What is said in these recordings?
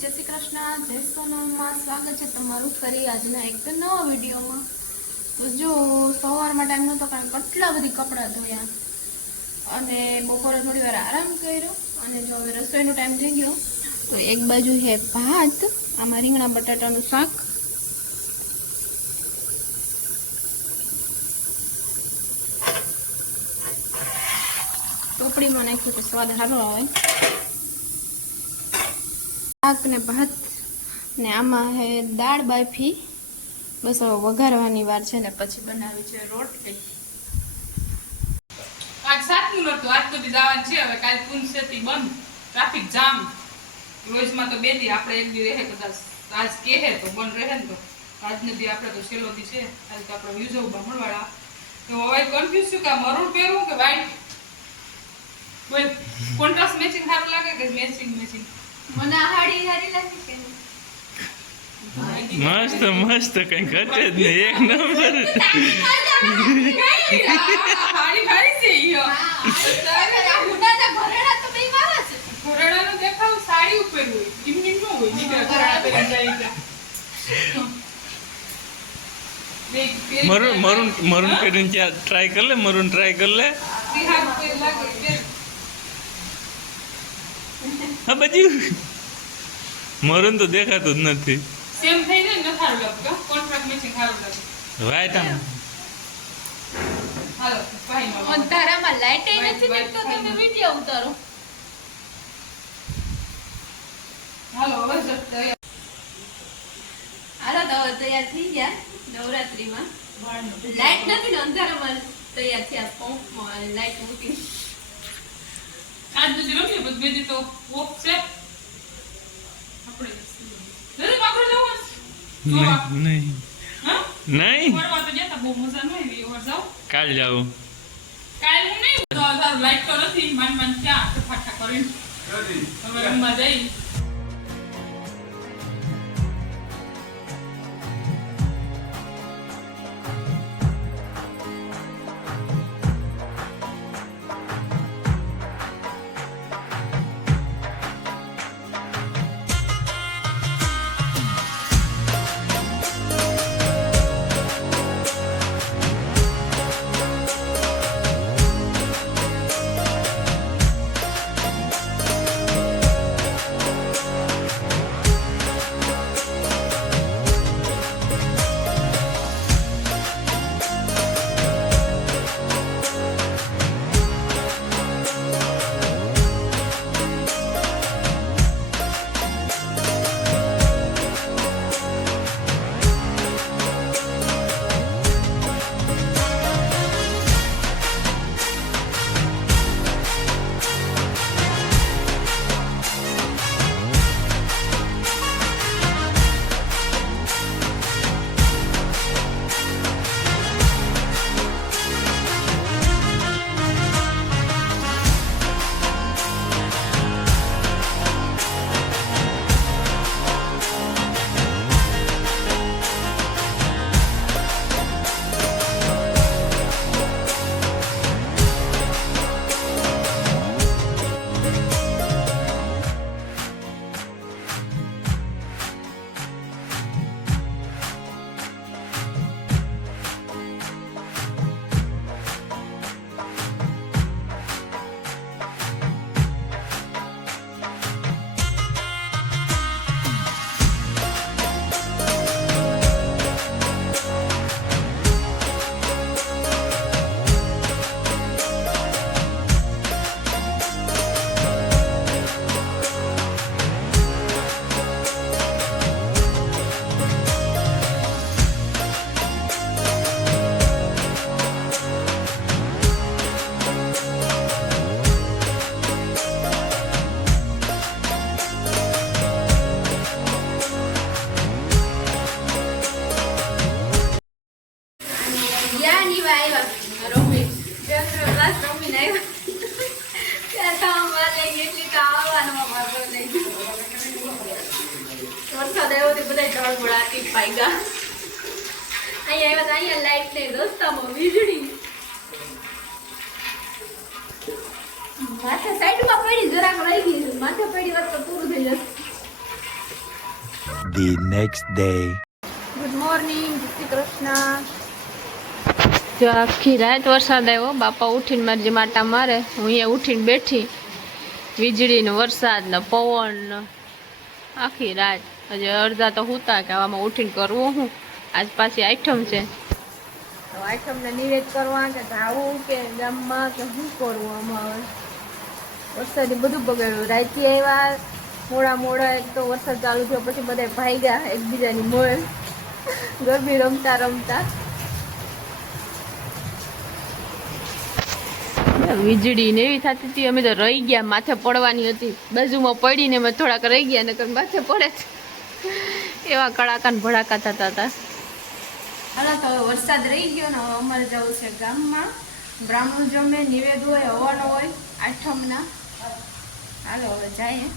જય શ્રી કૃષ્ણ. જય સોનમમાં સ્વાગત છે તમારું ફરી આજના એક નવા વિડીયોમાં. તો જો, સવારમાં ટાઈમ નહોતો કારણ કેટલા બધી કપડાં ધોયા. અને બપોરે થોડી વાર આરામ કર્યો. અને જો હવે રસોઈનો ટાઈમ થઈ ગયો. તો એક બાજુ છે ભાત, આમાં રીંગણા બટાટાનું શાક. ટોપડીમાં નાખ્યું તો સ્વાદ સારો આવે. શાક ને ભાત ને આમાં હે દાળ બાફી. બસ હવે વઘારવાની વાર છે ને પછી બનાવી છે રોટલી. આજ સાતમું નતું આજ તો જવાનું છે. હવે કાલ પુનસેતી બંધ, ટ્રાફિક જામ. રોજમાં તો બે દી આપણે એક દી રહે કદાચ. આજ કહે તો બંધ રહે ને તો. આજનો દી આપણે તો છેલ્લો દી છે. આજ તો આપણે વ્યૂઝ ઊભા મળવાળા તો હવે કન્ફ્યુઝ છું કે આ મરૂન પહેરવું કે વ્હાઈટ કોઈ કોન્ટ્રાસ્ટ મેચિંગ સારું લાગે કે મેચિંગ મેચિંગ મસ્ત મસ્ત કઈ ઘટે જ નહીં. એક નંબર. મરૂન મરૂન મરૂન કરીને ટ્રાય કર લે મરૂન ટ્રાય કર લે. લાગે બાજુ મરૂન તો દેખાતું જ નથી. સેમ થઈ જાય ને સારું લાગતું કોન્ટ્રાક્ટ મેચિંગ સારું લાગે. વાઈટ આમ હાલો ભાઈ અંધારામાં લાઈટ નથી તો તમે white. ઉતારો. હાલો હવે જટ તૈયાર. હાલો તો હવે તૈયાર થઈ ગયા નવરાત્રીમાં. લાઈટ નથી ને અંધારામાં તૈયાર થયા. પંપમાં લાઈટ મૂકી આજ બધી રમીએ પછી તો ઓફ છે. આપણે દાદા પાકડો જવું નહીં નહીં. હા? નહીં? ફરવા તો જતા બહુ મજા ન આવી એવાર જાવ કાલ જાવ કાલ હું નહીં તો તારું લાઈટ તો નથી. માન માન ક્યાં ફાટા કરીને હવે રમવા જઈ વરસાદ આવ્યો તે બધા જળગોળાથી પાઈ ગયા અહીંયા આવ્યા અહીંયા લાઈટ નહીં રસ્તામાં વીજળી. માથે સાઈડમાં પડી જરાક રહી ગઈ માથે પડી વાત તો પૂરું થઈ જશે. The next day. Good morning જય કૃષ્ણ. જો આખી રાત વરસાદ આવ્યો બાપા ઉઠીને મારી જે માટા મારે. હું અહીંયા ઉઠીને બેઠી. વીજળી ને વરસાદ ને પવન આખી રાત. હજી અડધા તો હુતા કે આમાં ઉઠીને કરવું હું. આજ પાછી આઈટમ છે. આઈટમને નિવેદ કરવા કે ધાવું કે ગામમાં કે શું કરવું આમાં હવે? વરસાદે બધું બગાડ્યું. રાતથી આવ્યા મોડા મોડા એક તો વરસાદ ચાલુ થયો પછી બધા ભાગ્યા એકબીજાની મોએ. ગરબી રમતા રમતા. વીજળી ને એવી થતી હતી અમે તો રહી ગયા માથે પડવાની હતી. બાજુમાં પડીને અમે થોડાક રહી ગયા નકર માથે પડે છે. એવા કડાકા ને ભડાકા થતા હતા. હાલો તો હવે વરસાદ રહી ગયો ને હવે અમારે જવું છે ગામમાં. બ્રાહ્મણ જમે નિવેદ હોય હવાનો હોય આઠમના. હાલો હવે જાય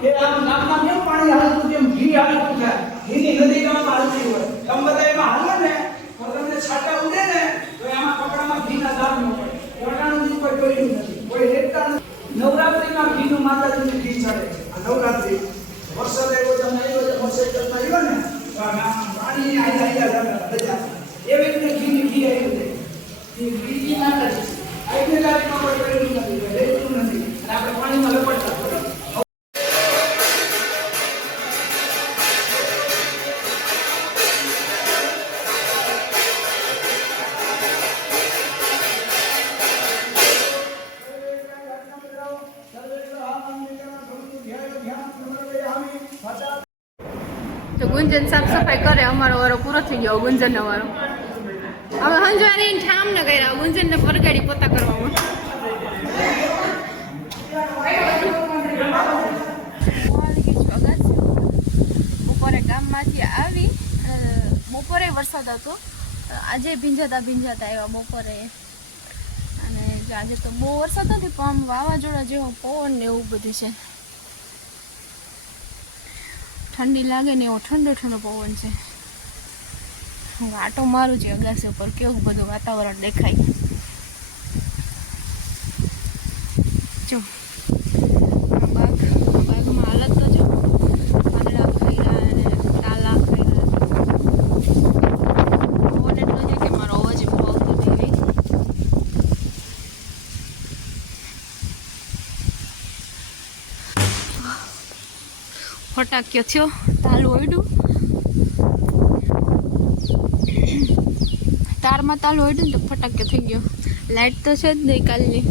કે આમ ગામમાં કેમ પાણી હાલતું જેમ ઘી હાલતું છે ઘીની નદી ગામમાં હાલતી હોય. આમ બધા એમાં હાલે ને તો તમને ઉડે ને તો એમાં કપડામાં ઘીના દાગ ન પડે. વટાણું કોઈ કર્યું નથી. કોઈ રેડતા નવરાત્રીમાં ઘીનું માતાજીને ઘી ચડે છે. આ નવરાત્રી વરસાદ આવ્યો તમે આવ્યો છે વરસાદ કરતા આવ્યો ને તો આ ગામ પાણી આયા આયા રમે બધા એવી રીતે ઘી ઘી આવી છે ઘી ના કરી આવી ગુંજન સાફ સફાઈ કરે, અમારો વારો પૂરો થઈ ગયો, ગુંજનનો વારો. હવે હંજવાની ઠામ ન કર્યા ગુંજન ને પરગાડી પોતા કરવામાં. બપોરે ગામમાંથી આવી બપોરે વરસાદ હતો. આજે ભીંજાતા ભીંજાતા આવ્યા બપોરે. અને આજે તો બહુ વરસાદ નથી, પણ વાવાઝોડા જેવો પવન ને એવું બધું છે. ઠંડી લાગે ને એવો ઠંડો ઠંડો પવન છે. હું મારું છે અગાસી ઉપર કેવું બધું વાતાવરણ દેખાય. જો આ બાગ આ બાગમાં હાલત તો જો પાંદડા ખઈરા અને ડાલા ખઈરા પવન એટલો છે કે મારો અવાજ બહુ આવતો નથી ફટાક્યો થયો. તાલું ઓડ્યું તારમાં તાલું ઓડ્યું ને તો ફટાક્યો થઈ ગયો. લાઈટ તો છે જ નહીં કાલની.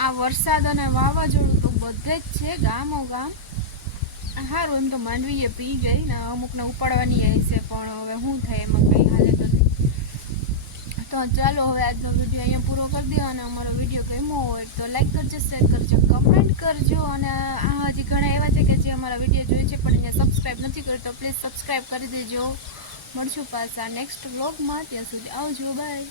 આ વરસાદ અને વાવાઝોડું તો બધે જ છે ગામો ગામ. સારું એમ તો માંડવીએ પી ગઈ ને અમુકને ઉપાડવાની આવી પણ હવે શું થાય એમાં કંઈ હાલે. તો ચાલો હવે આજનો વીડિયો અહીંયા પૂરો કરી દો અને અમારો વીડિયો ગમ્યો હોય તો લાઈક કરજો શેર કરજો કમેન્ટ કરજો અને આ હજી ઘણા એવા છે કે જે અમારા વીડિયો જોઈએ છે પણ અહીંયા સબસ્ક્રાઈબ નથી કર્યું તો પ્લીઝ સબસ્ક્રાઈબ કરી દેજો. મળશું પાછા નેક્સ્ટ વ્લોગમાં ત્યાં સુધી આવજો બાય